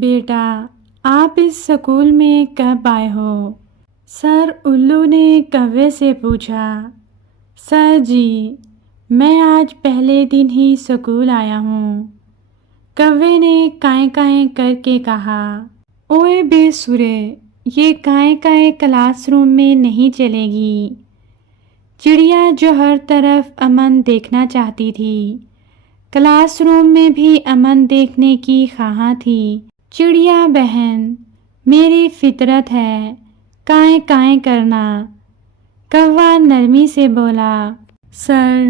بیٹا آپ اس سکول میں کب آئے ہو؟ سر الو نے کوے سے پوچھا۔ سر جی میں آج پہلے دن ہی سکول آیا ہوں، کوے نے کائیں کائیں کر کے کہا۔ اوئے بے سورے، یہ کائیں کائیں کلاس روم میں نہیں چلے گی۔ چڑیا جو ہر طرف امن دیکھنا چاہتی تھی، کلاس روم میں بھی امن دیکھنے کی خواہاں تھی۔ چڑیا بہن، میری فطرت ہے کائیں کائیں کرنا، کوا نرمی سے بولا۔ سر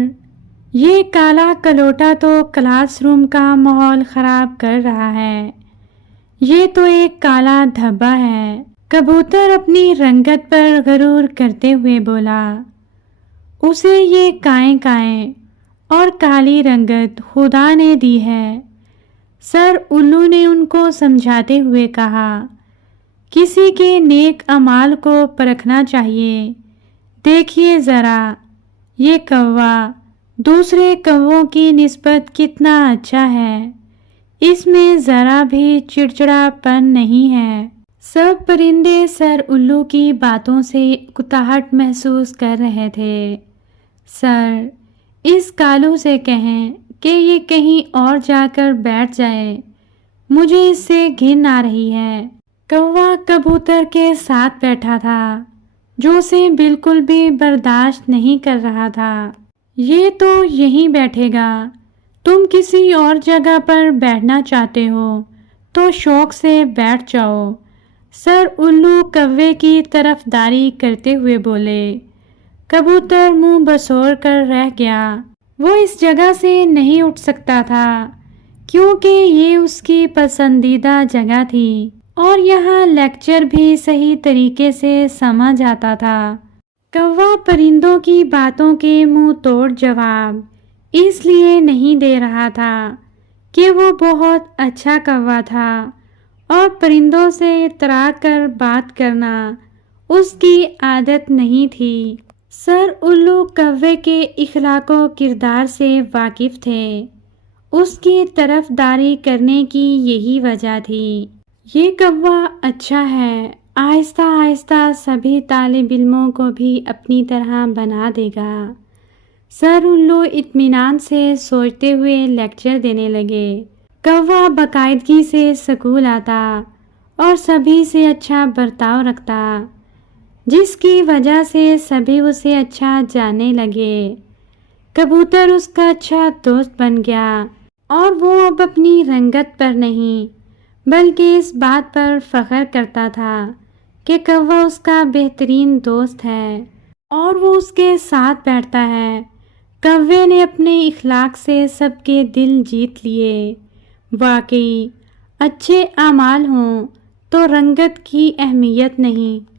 یہ کالا کلوٹا تو کلاس روم کا ماحول خراب کر رہا ہے، یہ تو ایک کالا دھبا ہے، کبوتر اپنی رنگت پر غرور کرتے ہوئے بولا۔ اسے یہ کائیں کائیں اور کالی رنگت خدا نے دی ہے، سر الو نے ان کو سمجھاتے ہوئے کہا۔ کسی کے نیک اعمال کو پرکھنا چاہیے، دیکھیے ذرا یہ کوا دوسرے کووں کی نسبت کتنا اچھا ہے، اس میں ذرا بھی چڑچڑا پن نہیں ہے۔ سب پرندے سر الو کی باتوں سے اکتاہٹ محسوس کر رہے تھے۔ سر اس کالو سے کہیں کہ یہ کہیں اور جا کر بیٹھ جائے، مجھے اس سے گھن آ رہی ہے۔ کوا کبوتر کے ساتھ بیٹھا تھا جو اسے بالکل بھی برداشت نہیں کر رہا تھا۔ یہ تو یہیں بیٹھے گا، تم کسی اور جگہ پر بیٹھنا چاہتے ہو تو شوق سے بیٹھ جاؤ، سر الو کوے کی طرفداری کرتے ہوئے بولے۔ کبوتر منہ بسور کر رہ گیا، وہ اس جگہ سے نہیں اٹھ سکتا تھا کیونکہ یہ اس کی پسندیدہ جگہ تھی اور یہاں لیکچر بھی صحیح طریقے سے سمجھ آتا تھا۔ کوا پرندوں کی باتوں کے منہ توڑ جواب اس لیے نہیں دے رہا تھا کہ وہ بہت اچھا کوا تھا اور پرندوں سے اترا کر بات کرنا اس کی عادت نہیں تھی۔ سر الو کوے کے اخلاق و کردار سے واقف تھے، اس کی طرفداری کرنے کی یہی وجہ تھی۔ یہ کوا اچھا ہے، آہستہ آہستہ سبھی طالب علموں کو بھی اپنی طرح بنا دے گا۔ سر الو اطمینان سے سوچتے ہوئے لیکچر دینے لگے۔ کوا باقاعدگی سے سکول آتا اور سبھی سے اچھا برتاؤ رکھتا، جس کی وجہ سے سبھی اسے اچھا جاننے لگے۔ کبوتر اس کا اچھا دوست بن گیا اور وہ اب اپنی رنگت پر نہیں بلکہ اس بات پر فخر کرتا تھا کہ کوا اس کا بہترین دوست ہے اور وہ اس کے ساتھ بیٹھتا ہے۔ کوے نے اپنے اخلاق سے سب کے دل جیت لیے۔ واقعی اچھے اعمال ہوں تو رنگت کی اہمیت نہیں۔